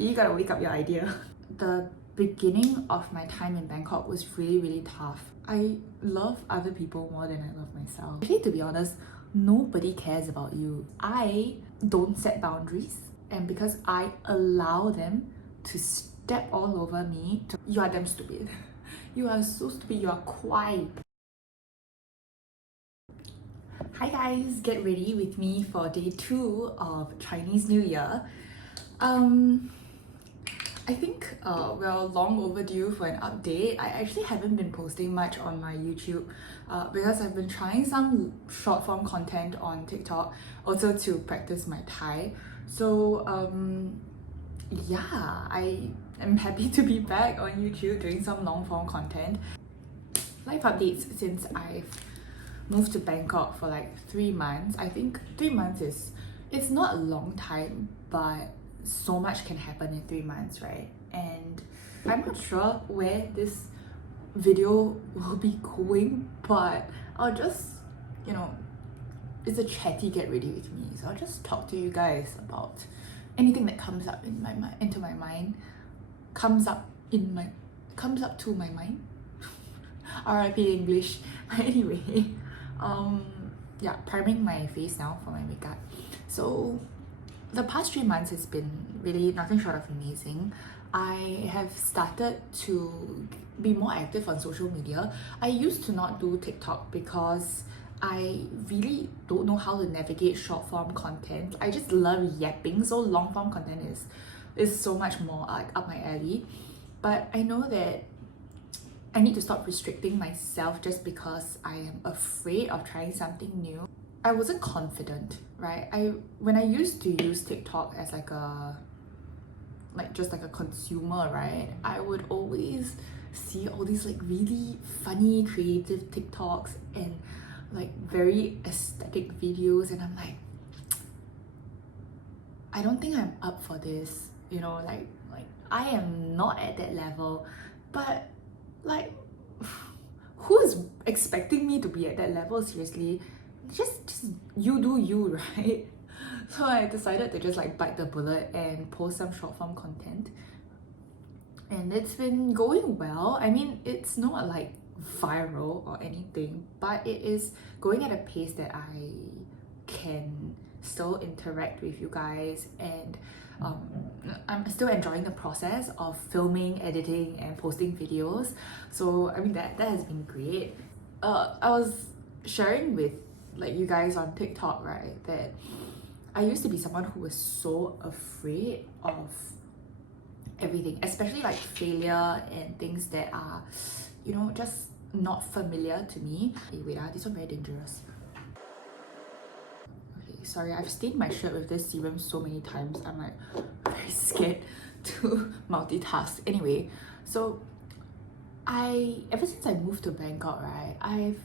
You gotta wake up your idea. The beginning of my time in Bangkok was really tough. I love other people more than I love myself. Actually, to be honest, nobody cares about you. I don't set boundaries, and because I allow them to step all over me, you are damn stupid. You are so stupid, you are quiet. Hi guys, get ready with me for day 2 of Chinese New Year. I think we're long overdue for an update. I actually haven't been posting much on my YouTube because I've been trying some short form content on TikTok also to practice my Thai. So yeah, I am happy to be back on YouTube doing some long form content. Life updates since I've moved to Bangkok for like 3 months. I think 3 months it's not a long time, but so much can happen in 3 months, right? And I'm not sure where this video will be going, but I'll just, you know, it's a chatty get ready with me, so I'll just talk to you guys about anything that comes up in my into my mind, comes up to my mind. RIP English. Anyway, yeah, priming my face now for my makeup. So the past 3 months has been really nothing short of amazing. I have started to be more active on social media. I used to not do TikTok because I really don't know how to navigate short form content. I just love yapping, so long form content is so much more like up my alley. But I know that I need to stop restricting myself just because I am afraid of trying something new. I wasn't confident, right? When I used to use TikTok as just like a consumer, right? I would always see all these like really funny, creative TikToks and like very aesthetic videos, and I'm like, I don't think I'm up for this, you know, like I am not at that level. But like, who is expecting me to be at that level? Seriously, just you do you, right? So I decided to just like bite the bullet and post some short form content, and it's been going well. I mean, it's not like viral or anything, but it is going at a pace that I can still interact with you guys, and I'm still enjoying the process of filming, editing and posting videos. So I mean, that has been great. I was sharing with like you guys on TikTok, right, that I used to be someone who was so afraid of everything, especially like failure and things that are, you know, just not familiar to me. Hey, wait, this one very dangerous. Okay, sorry, I've stained my shirt with this serum so many times. I'm like very scared to multitask. Anyway, so ever since I moved to Bangkok, right, I've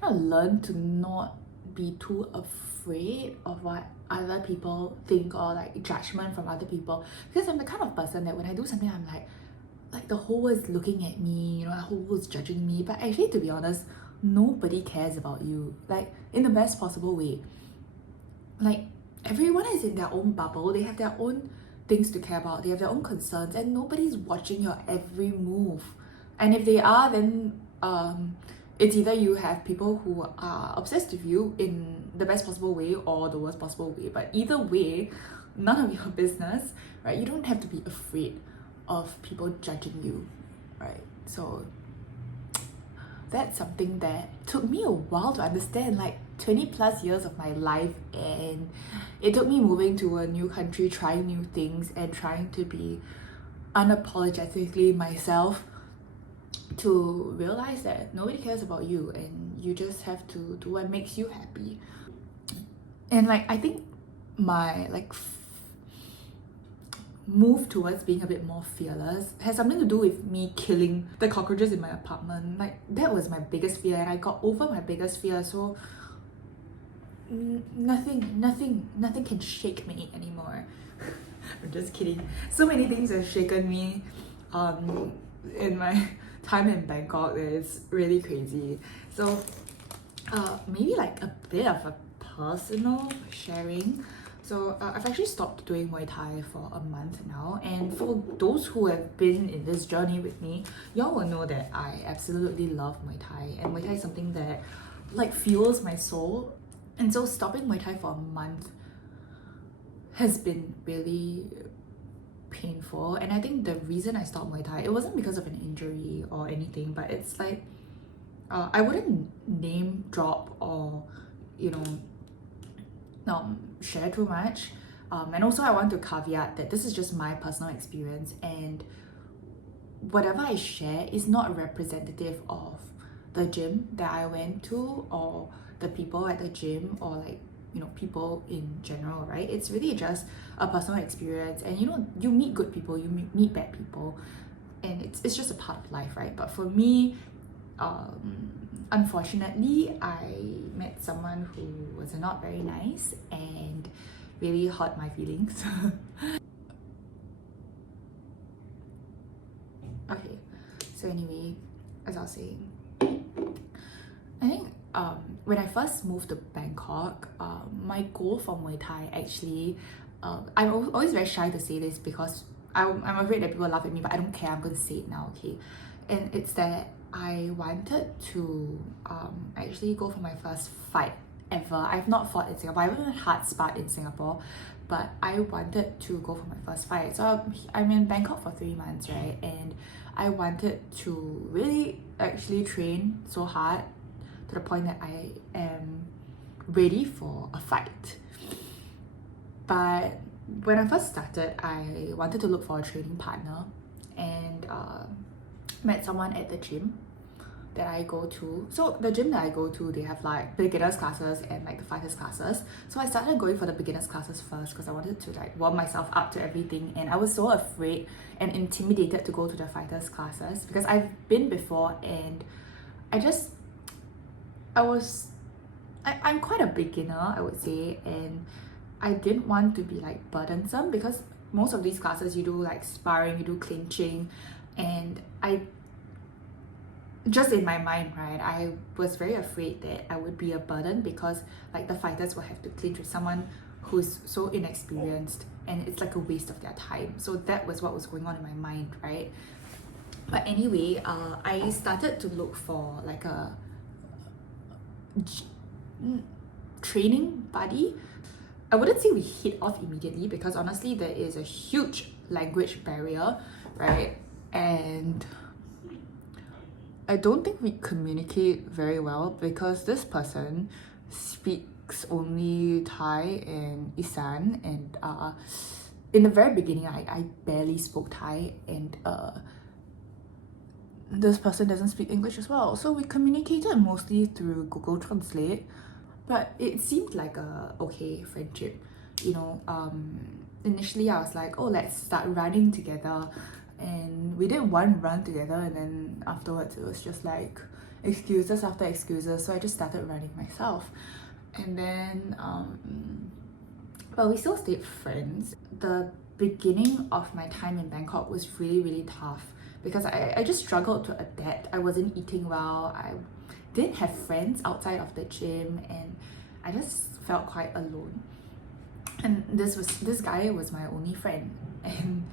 kind of learned to not be too afraid of what other people think or like judgment from other people, because I'm the kind of person that when I do something, I'm like the whole world is looking at me, you know, the whole world is judging me. But actually, to be honest, nobody cares about you, like in the best possible way. Like, everyone is in their own bubble, they have their own things to care about, they have their own concerns, and nobody's watching your every move. And if they are, then it's either you have people who are obsessed with you in the best possible way or the worst possible way. But either way, none of your business, right? You don't have to be afraid of people judging you, right? So that's something that took me a while to understand, like 20 plus years of my life, and it took me moving to a new country, trying new things and trying to be unapologetically myself, to realize that nobody cares about you and you just have to do what makes you happy. And like, I think my move towards being a bit more fearless has something to do with me killing the cockroaches in my apartment. Like, that was my biggest fear, and I got over my biggest fear, so nothing can shake me anymore. I'm just kidding. So many things have shaken me in my time in Bangkok that is really crazy. So maybe like a bit of a personal sharing. So So I've actually stopped doing Muay Thai for a month now, and for those who have been in this journey with me, y'all will know that I absolutely love Muay Thai, and Muay Thai is something that like fuels my soul. And so stopping Muay Thai for a month has been really painful. And I think the reason I stopped Muay Thai, it wasn't because of an injury or anything, but it's like I wouldn't name drop or share too much, and also I want to caveat that this is just my personal experience, and whatever I share is not representative of the gym that I went to or the people at the gym or like people in general, right? It's really just a personal experience, and you meet good people, you meet bad people, and it's just a part of life, right? But for me, unfortunately, I met someone who was not very nice and really hurt my feelings. Okay, so anyway, as I was saying, I think when I first moved to Bangkok, my goal for Muay Thai actually, I'm always very shy to say this because I'm afraid that people laugh at me, but I don't care, I'm going to say it now, okay? And it's that I wanted to actually go for my first fight ever. I've not fought in Singapore, I haven't hard sparred in Singapore, but I wanted to go for my first fight. So I'm in Bangkok for 3 months, right? And I wanted to really actually train so hard to the point that I am ready for a fight. But when I first started, I wanted to look for a training partner, and met someone at the gym that I go to. So the gym that I go to, they have like beginners classes and like the fighters classes. So I started going for the beginners classes first because I wanted to like warm myself up to everything, and I was so afraid and intimidated to go to the fighters classes because I've been before, and I'm quite a beginner, I would say, and I didn't want to be like burdensome because most of these classes you do like sparring, you do clinching, and just in my mind, right, I was very afraid that I would be a burden because like the fighters will have to clinch with someone who's so inexperienced, and it's like a waste of their time. So that was what was going on in my mind, right? But anyway, I started to look for like a training buddy. I wouldn't say we hit off immediately because honestly there is a huge language barrier, right? And I don't think we communicate very well because this person speaks only Thai and Isan, and in the very beginning I barely spoke Thai, and this person doesn't speak English as well, so we communicated mostly through Google Translate. But it seemed like a okay friendship, initially I was like, oh, let's start running together, and we did one run together, and then afterwards it was just like excuses after excuses, so I just started running myself. And then but we still stayed friends. The beginning of my time in Bangkok was really tough because I just struggled to adapt. I wasn't eating well, I didn't have friends outside of the gym, and I just felt quite alone. And this guy was my only friend, and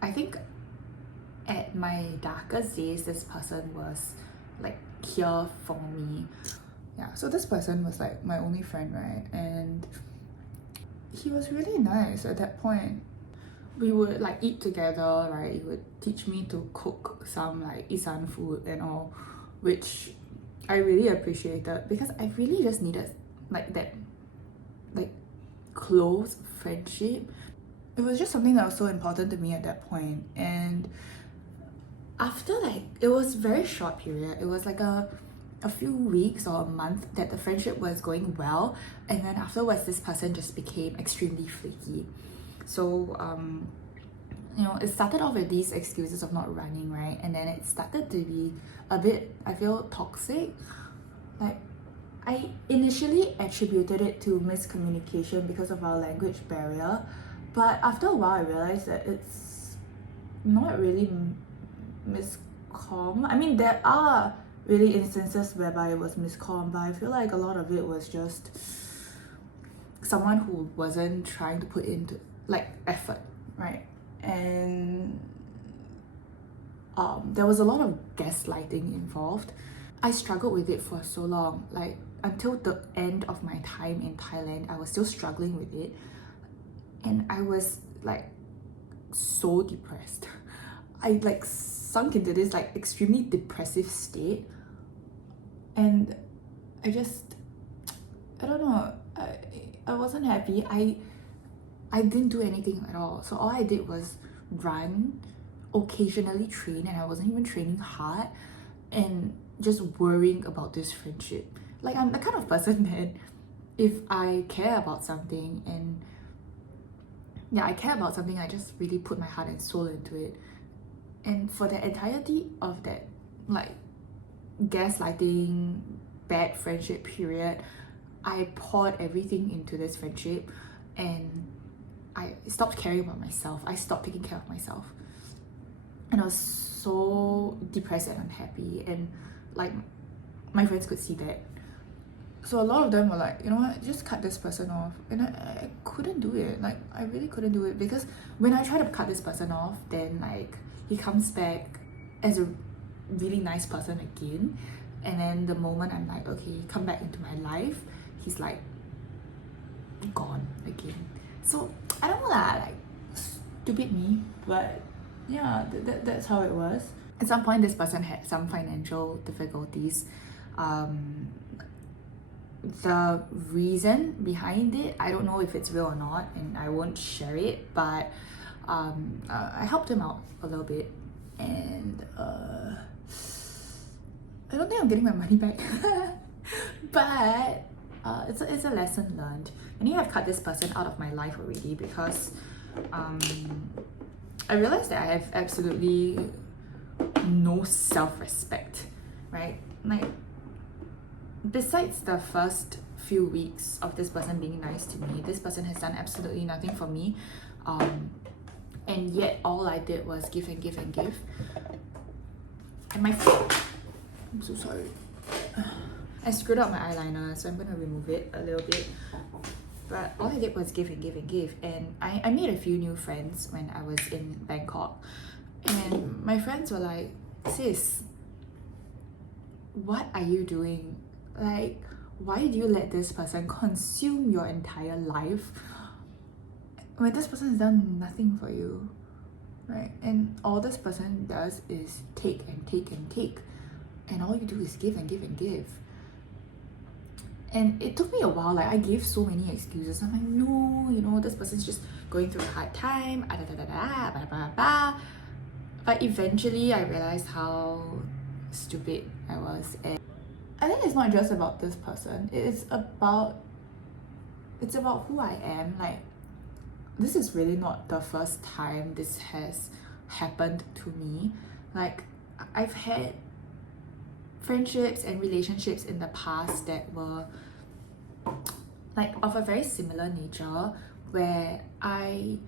I think at my darkest days this person was like here for me. Yeah, so this person was like my only friend, right? And he was really nice at that point. We would like eat together, right? He would teach me to cook some like Isan food and all, which I really appreciated because I really just needed like that like close friendship. It was just something that was so important to me at that point. And after like, it was a very short period, it was like a few weeks or a month that the friendship was going well, and then afterwards this person just became extremely flaky. So it started off with these excuses of not running, right? And then it started to be a bit, I feel, toxic. Like, I initially attributed it to miscommunication because of our language barrier, but after a while I realized that it's not really miscomm. I mean, there are really instances whereby it was miscomm, but I feel like a lot of it was just someone who wasn't trying to put into like effort, right? And there was a lot of gaslighting involved. I struggled with it for so long, like until the end of my time in Thailand, I was still struggling with it, and I was like so depressed. I like sunk into this like extremely depressive state, and I don't know, I wasn't happy. I didn't do anything at all. So all I did was run, occasionally train, and I wasn't even training hard, and just worrying about this friendship. Like, I'm the kind of person that if I care about something, and yeah, I care about something, I just really put my heart and soul into it. And for the entirety of that like gaslighting bad friendship period, I poured everything into this friendship, and I stopped caring about myself. I stopped taking care of myself, and I was so depressed and unhappy, and like my friends could see that. So a lot of them were like, you know what, just cut this person off. And I couldn't do it. Like, I really couldn't do it, because when I try to cut this person off, then like he comes back as a really nice person again. And then the moment I'm like, okay, come back into my life, he's like gone again. So I don't know lah, like stupid me, but yeah, that's how it was. At some point, this person had some financial difficulties. The reason behind it, I don't know if it's real or not, and I won't share it, but I helped him out a little bit, and I don't think I'm getting my money back. But it's a lesson learned. Anyway, I've cut this person out of my life already, because I realized that I have absolutely no self-respect, right? Like, besides the first few weeks of this person being nice to me, this person has done absolutely nothing for me, and yet all I did was give and give and give. And my I'm so sorry. I screwed up my eyeliner, so I'm gonna remove it a little bit. But all I did was give and give and give, and I made a few new friends when I was in Bangkok. And my friends were like, sis, what are you doing? Like, why do you let this person consume your entire life when this person has done nothing for you, right? And all this person does is take and take and take, and all you do is give and give and give. And it took me a while. Like, I gave so many excuses. I'm like, no, you know, this person's just going through a hard time, blah, blah, blah. But eventually I realized how stupid I was. And I think it's not just about this person. It's about who I am. Like, this is really not the first time this has happened to me. Like, I've had friendships and relationships in the past that were like of a very similar nature, where I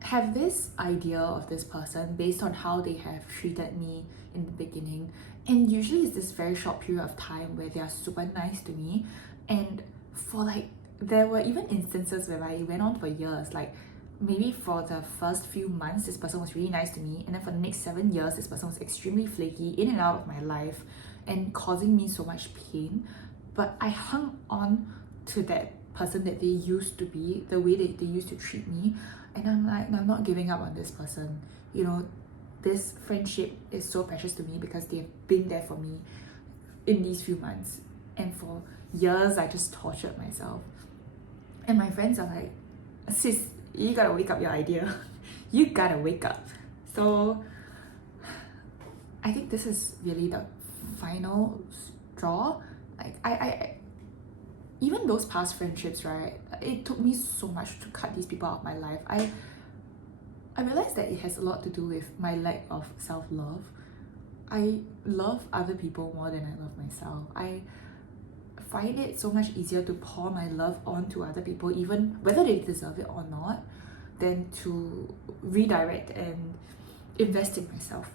have this idea of this person based on how they have treated me in the beginning, and usually it's this very short period of time where they are super nice to me. And for like, there were even instances where it went on for years. Like, maybe for the first few months this person was really nice to me, and then for the next 7 years this person was extremely flaky, in and out of my life, and causing me so much pain. But I hung on to that person that they used to be, the way that they used to treat me, and I'm like, no, I'm not giving up on this person. You know, this friendship is so precious to me because they've been there for me in these few months, and for years I just tortured myself. And my friends are like, sis, you gotta wake up your idea. You gotta wake up. So I think this is really the final straw. Like, I even those past friendships, right, it took me so much to cut these people out of my life. I realized that it has a lot to do with my lack of self-love. I love other people more than I love myself. I find it so much easier to pour my love onto other people, even whether they deserve it or not, than to redirect and invest in myself.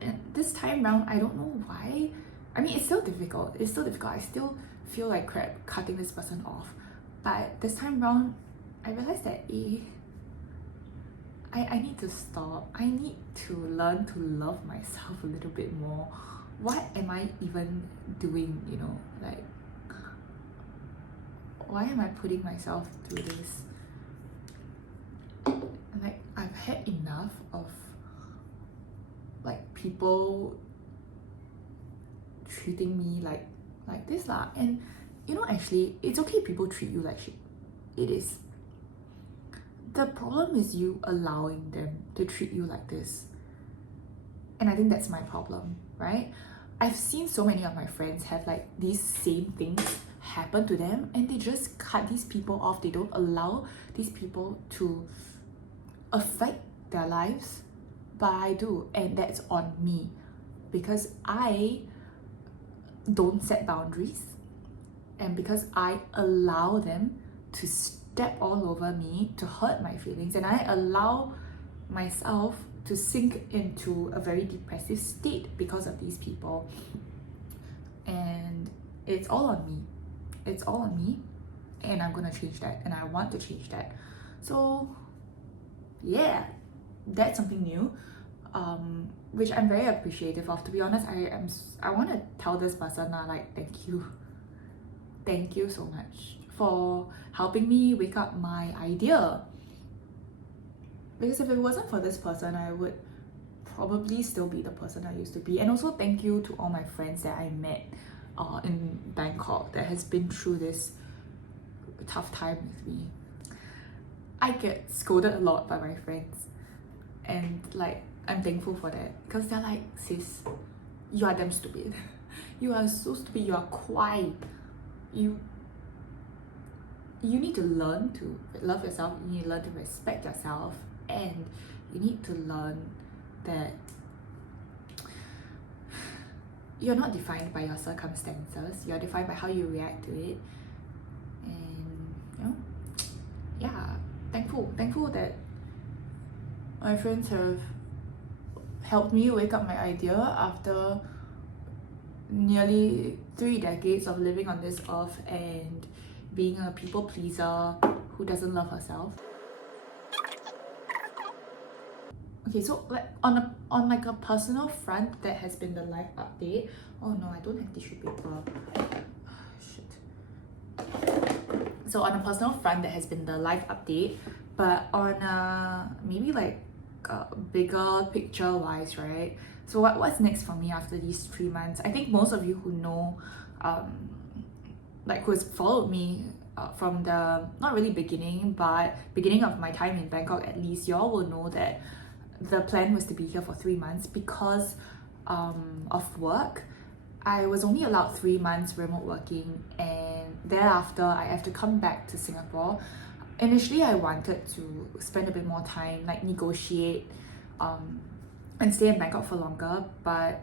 And this time round, I don't know why. I mean, it's still difficult. I still feel like crap cutting this person off. But this time around, I realized that I need to stop. I need to learn to love myself a little bit more. What am I even doing, you know? Like, why am I putting myself through this? Like, I've had enough of like people treating me like this lah. And you know, actually, it's okay people treat you like shit. It is. The problem is you allowing them to treat you like this. And I think that's my problem, right? I've seen so many of my friends have like these same things happen to them, and they just cut these people off. They don't allow these people to affect their lives, but I do, and that's on me because I don't set boundaries, and because I allow them to step all over me, to hurt my feelings, and I allow myself to sink into a very depressive state because of these people. And it's all on me. It's all on me, and I'm gonna change that, and I want to change that. So yeah, that's something new, which I'm very appreciative of. To be honest, I want to tell this person like, thank you so much for helping me wake up my idea. Because if it wasn't for this person, I would probably still be the person I used to be. And also thank you to all my friends that I met in Bangkok that has been through this tough time with me. I get scolded a lot by my friends, and like, I'm thankful for that, because they're like, sis, you are damn stupid. You are so stupid, you are quiet. You need to learn to love yourself, you need to learn to respect yourself, and you need to learn that you're not defined by your circumstances, you're defined by how you react to it. And you know, yeah, thankful that my friends have helped me wake up my idea after nearly 3 decades of living on this earth and being a people pleaser who doesn't love herself. Okay, so like on like a personal front, that has been the life update. Oh no, I don't have tissue paper. Shit. So on a personal front, that has been the life update. But on maybe like bigger picture wise, right? So what's next for me after these 3 months? I think most of you who know, like who has followed me from the not really beginning, but beginning of my time in Bangkok, at least, y'all will know that the plan was to be here for 3 months because of work. I was only allowed 3 months remote working, and thereafter I have to come back to Singapore. Initially, I wanted to spend a bit more time, like negotiate and stay in Bangkok for longer, but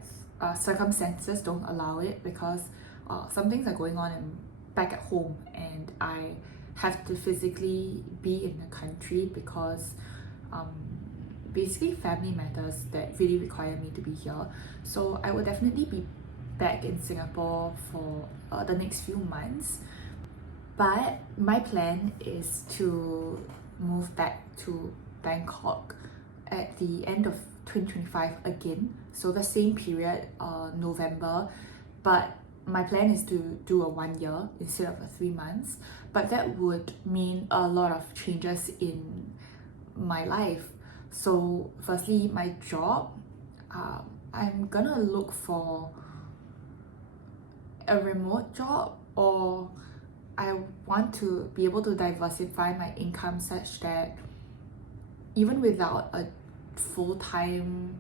circumstances don't allow it because some things are going on back at home, and I have to physically be in the country because basically family matters that really require me to be here. So I will definitely be back in Singapore for the next few months. But my plan is to move back to Bangkok at the end of 2025 again. So the same period, November. But my plan is to do a 1 year instead of a 3 months. But that would mean a lot of changes in my life. So firstly, my job, I'm gonna look for a remote job, or I want to be able to diversify my income such that even without a full-time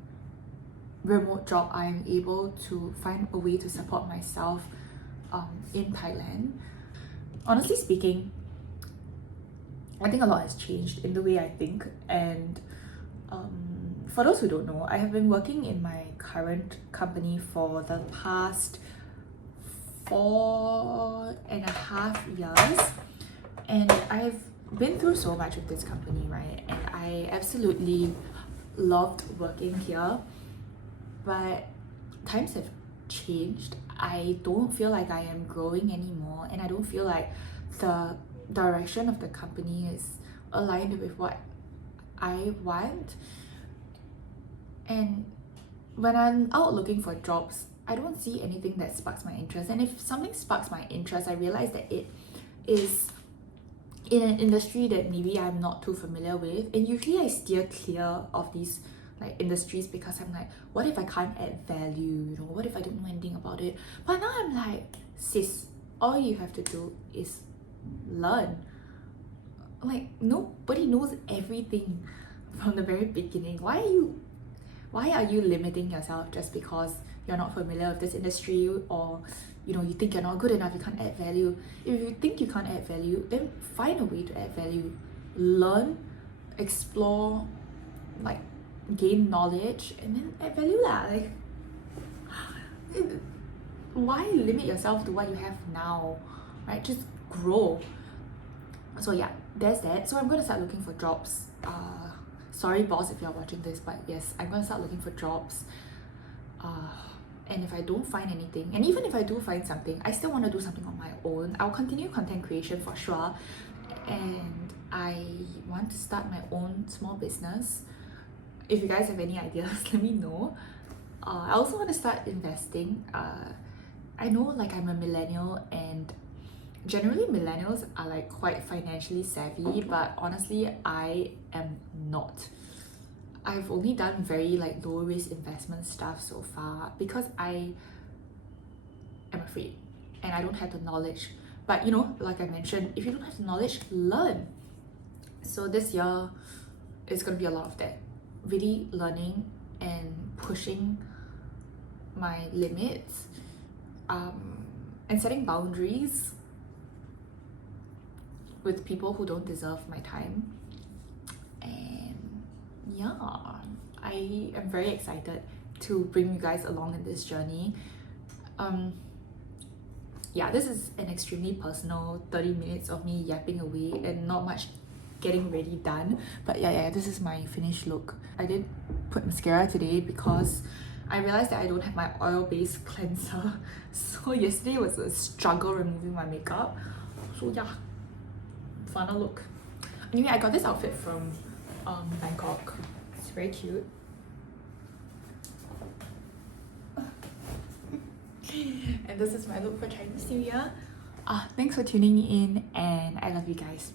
remote job, I'm able to find a way to support myself in Thailand. Honestly speaking, I think a lot has changed in the way I think, and for those who don't know, I have been working in my current company for the past 4.5 years, and I've been through so much with this company, right? And I absolutely loved working here, but times have changed. I don't feel like I am growing anymore, and I don't feel like the direction of the company is aligned with what I want. And when I'm out looking for jobs, I don't see anything that sparks my interest. And if something sparks my interest, I realize that it is in an industry that maybe I'm not too familiar with. And usually I steer clear of these like industries because I'm like, what if I can't add value? You know, what if I don't know anything about it? But now I'm like, sis, all you have to do is learn. Like, nobody knows everything from the very beginning. Why are you limiting yourself just because you're not familiar with this industry, or you know, you think you're not good enough, you can't add value? If you think you can't add value, then find a way to add value. Learn, explore, like gain knowledge, and then add value lah. Like, why limit yourself to what you have now, right? Just grow. So yeah, there's that. So I'm gonna start looking for jobs. Sorry boss if you're watching this, but yes, I'm gonna start looking for jobs. And if I don't find anything, and even if I do find something, I still want to do something on my own. I'll continue content creation for sure, and I want to start my own small business. If you guys have any ideas, let me know. I also want to start investing. I know like I'm a millennial, and generally millennials are like quite financially savvy, but honestly I am not. I've only done very like low risk investment stuff so far because I am afraid and I don't have the knowledge. But you know, like I mentioned, if you don't have the knowledge, learn. So this year is going to be a lot of that, really learning and pushing my limits, and setting boundaries with people who don't deserve my time. And yeah, I am very excited to bring you guys along in this journey. Yeah, this is an extremely personal 30 minutes of me yapping away and not much getting ready done. But yeah, this is my finished look. I did put mascara today because I realized that I don't have my oil-based cleanser. So yesterday was a struggle removing my makeup. So yeah, final look. Anyway, I got this outfit from Bangkok. It's very cute. And this is my look for Chinese New Year. Thanks for tuning in, and I love you guys.